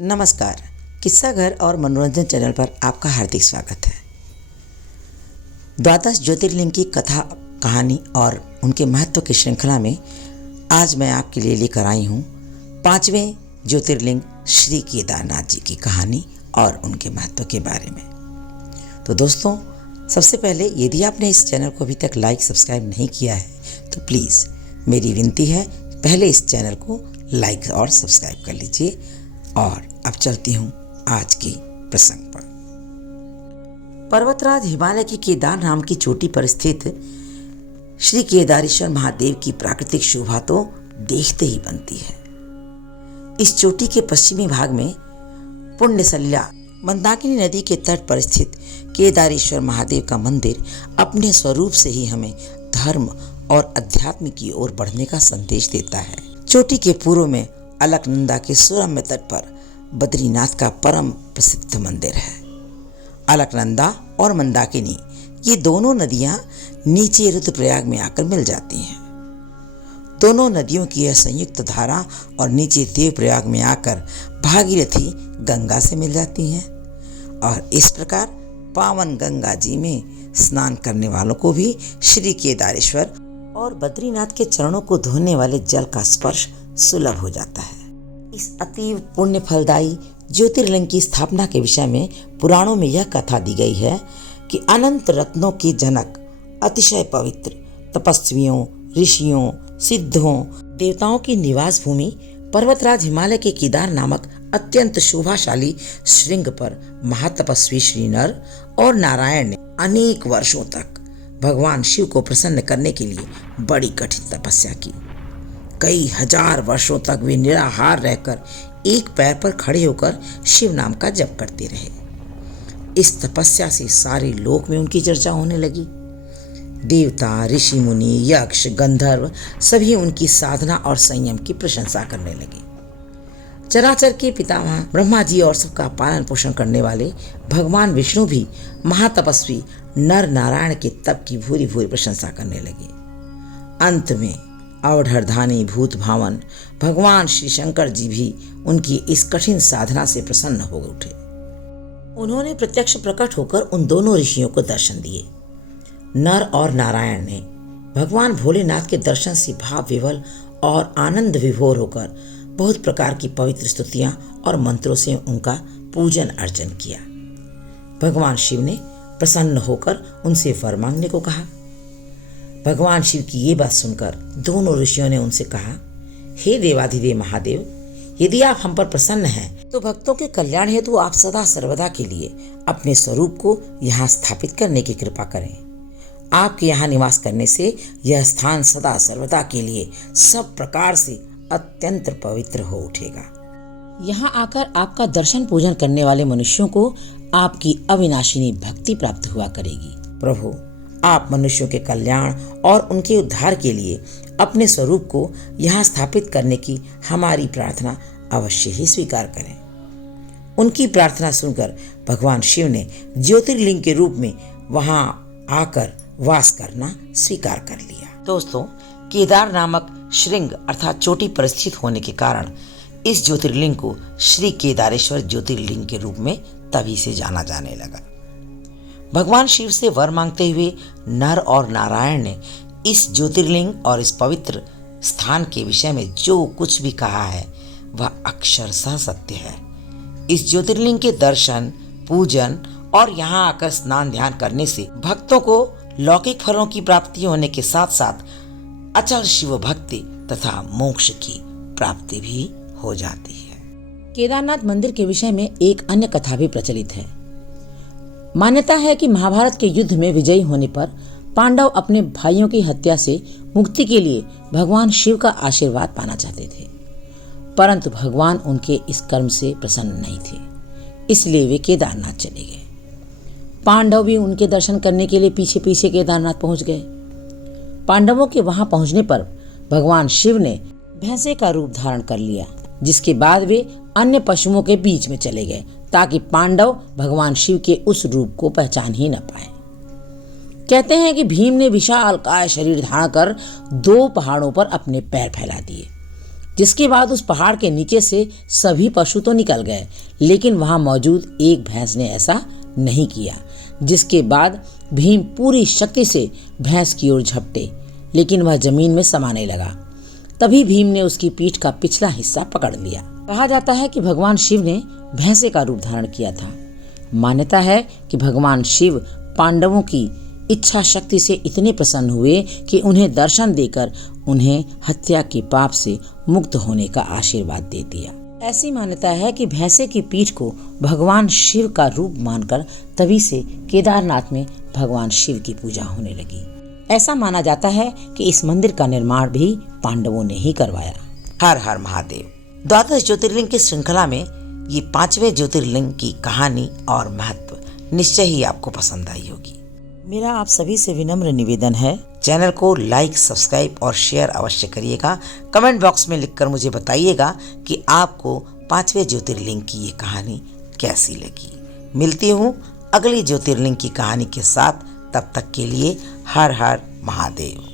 नमस्कार। किस्सा घर और मनोरंजन चैनल पर आपका हार्दिक स्वागत है। द्वादश ज्योतिर्लिंग की कथा, कहानी और उनके महत्व की श्रृंखला में आज मैं आपके लिए लेकर आई हूँ 5वें ज्योतिर्लिंग श्री केदारनाथ जी की कहानी और उनके महत्व के बारे में। तो दोस्तों, सबसे पहले यदि आपने इस चैनल को अभी तक लाइक सब्सक्राइब नहीं किया है तो प्लीज़ मेरी विनती है, पहले इस चैनल को लाइक और सब्सक्राइब कर लीजिए। और अब चलती हूँ आज के प्रसंग पर। पर्वतराज हिमालय की केदार नाम की चोटी पर स्थित श्री केदारेश्वर महादेव की प्राकृतिक शोभा तो देखते ही बनती है। इस चोटी के पश्चिमी भाग में पुण्यसल्या मंदाकिनी नदी के तट पर स्थित केदारेश्वर महादेव का मंदिर अपने स्वरूप से ही हमें धर्म और अध्यात्म की ओर बढ़ने का संदेश देता है। चोटी के पूर्व में अलकनंदा के सुरम्य तट पर बद्रीनाथ का परम प्रसिद्ध मंदिर है। अलकनंदा और मंदाकिनी ये दोनों नदियां नीचे रुद्रप्रयाग में आकर मिल जाती हैं। दोनों नदियों की यह संयुक्त धारा और नीचे देवप्रयाग में आकर भागीरथी गंगा से मिल जाती हैं और इस प्रकार पावन गंगा जी में स्नान करने वालों को भी श्री केदारेश्वर और बद्रीनाथ के चरणों को धोने वाले जल का स्पर्श सुलभ हो जाता है। इस अतीव पुण्य फलदायी ज्योतिर्लिंग की स्थापना के विषय में पुराणों में यह कथा दी गई है कि अनंत रत्नों के जनक, अतिशय पवित्र तपस्वियों, ऋषियों, सिद्धों, देवताओं की निवास भूमि पर्वतराज हिमालय के केदार नामक अत्यंत शोभाशाली श्रृंग पर महातपस्वी श्री नर और नारायण ने अनेक वर्षों तक भगवान शिव को प्रसन्न करने के लिए बड़ी कठिन तपस्या की। कई हजार वर्षों तक वे निराहार रहकर एक पैर पर खड़े होकर शिव नाम का जप करते रहे। इस तपस्या से सारे लोक में उनकी चर्चा होने लगी। देवता, ऋषि मुनि, यक्ष, गंधर्व सभी उनकी साधना और संयम की प्रशंसा करने लगे। चराचर के पितामह ब्रह्मा जी और सबका पालन पोषण करने वाले भगवान विष्णु भी महातपस्वी नर नारायण के तप की भूरी भूरी प्रशंसा करने लगे। अंत में अवधरधानी भूत भावन भगवान श्री शंकर जी भी उनकी इस कठिन साधना से प्रसन्न हो उठे। उन्होंने प्रत्यक्ष प्रकट होकर उन दोनों ऋषियों को दर्शन दिए। नर और नारायण ने भगवान भोलेनाथ के दर्शन से भाव विवल और आनंद विभोर होकर बहुत प्रकार की पवित्र स्तुतियां और मंत्रों से उनका पूजन अर्चन किया। भगवान शिव ने प्रसन्न होकर उनसे वर मांगने को कहा। भगवान शिव की ये बात सुनकर दोनों ऋषियों ने उनसे कहा, हे देवाधिदेव महादेव, यदि आप हम पर प्रसन्न हैं तो भक्तों के कल्याण हेतु आप सदा सर्वदा के लिए अपने स्वरूप को यहाँ स्थापित करने की कृपा करें। आपके यहाँ निवास करने से यह स्थान सदा सर्वदा के लिए सब प्रकार से अत्यंत पवित्र हो उठेगा। यहाँ आकर आपका दर्शन पूजन करने वाले मनुष्यों को आपकी अविनाशिनी भक्ति प्राप्त हुआ करेगी। प्रभु, आप मनुष्यों के कल्याण और उनके उद्धार के लिए अपने स्वरूप को यहाँ स्थापित करने की हमारी प्रार्थना अवश्य ही स्वीकार करें। उनकी प्रार्थना सुनकर भगवान शिव ने ज्योतिर्लिंग के रूप में वहाँ आकर वास करना स्वीकार कर लिया। दोस्तों, केदार नामक श्रृंग अर्थात चोटी पर स्थित होने के कारण इस ज्योतिर्लिंग को श्री केदारेश्वर ज्योतिर्लिंग के रूप में तभी से जाना जाने लगा। भगवान शिव से वर मांगते हुए नर और नारायण ने इस ज्योतिर्लिंग और इस पवित्र स्थान के विषय में जो कुछ भी कहा है वह अक्षरशः सत्य है। इस ज्योतिर्लिंग के दर्शन, पूजन और यहाँ आकर स्नान ध्यान करने से भक्तों को लौकिक फलों की प्राप्ति होने के साथ साथ अचल शिव भक्ति तथा मोक्ष की प्राप्ति भी हो जाती है। केदारनाथ मंदिर के विषय में एक अन्य कथा भी प्रचलित है। मान्यता है कि महाभारत के युद्ध में विजयी होने पर पांडव अपने भाइयों की हत्या से मुक्ति के लिए भगवान शिव का आशीर्वाद पाना चाहते थे, परंतु भगवान उनके इस कर्म से प्रसन्न नहीं थे, इसलिए वे केदारनाथ चले गए। पांडव भी उनके दर्शन करने के लिए पीछे पीछे केदारनाथ पहुंच गए। पांडवों के वहां पहुंचने पर भगवान शिव ने भैंसे का रूप धारण कर लिया, जिसके बाद वे अन्य पशुओं के बीच में चले गए ताकि पांडव भगवान शिव के उस रूप को पहचान ही न पाए। कहते हैं कि भीम ने विशाल काय शरीर धारण कर 2 पहाड़ों पर अपने पैर फैला दिए, जिसके बाद उस पहाड़ के नीचे से सभी पशु तो निकल गए, लेकिन वहां मौजूद एक भैंस ने ऐसा नहीं किया। जिसके बाद भीम पूरी शक्ति से भैंस की ओर झपटे, लेकिन वह जमीन में समाने लगा। तभी भीम ने उसकी पीठ का पिछला हिस्सा पकड़ लिया। कहा जाता है कि भगवान शिव ने भैंसे का रूप धारण किया था। मान्यता है कि भगवान शिव पांडवों की इच्छा शक्ति से इतने प्रसन्न हुए कि उन्हें दर्शन देकर उन्हें हत्या के पाप से मुक्त होने का आशीर्वाद दे दिया। ऐसी मान्यता है कि भैंसे की पीठ को भगवान शिव का रूप मानकर तभी से केदारनाथ में भगवान शिव की पूजा होने लगी। ऐसा माना जाता है कि इस मंदिर का निर्माण भी पांडवों ने ही करवाया। हर हर महादेव। द्वादश ज्योतिर्लिंग की श्रृंखला में ये 5वें ज्योतिर्लिंग की कहानी और महत्व निश्चय ही आपको पसंद आई होगी। मेरा आप सभी से विनम्र निवेदन है, चैनल को लाइक, सब्सक्राइब और शेयर अवश्य करिएगा। कमेंट बॉक्स में लिखकर मुझे बताइएगा कि आपको 5वें ज्योतिर्लिंग की ये कहानी कैसी लगी। मिलती हूँ अगली ज्योतिर्लिंग की कहानी के साथ। तब तक के लिए हर हर महादेव।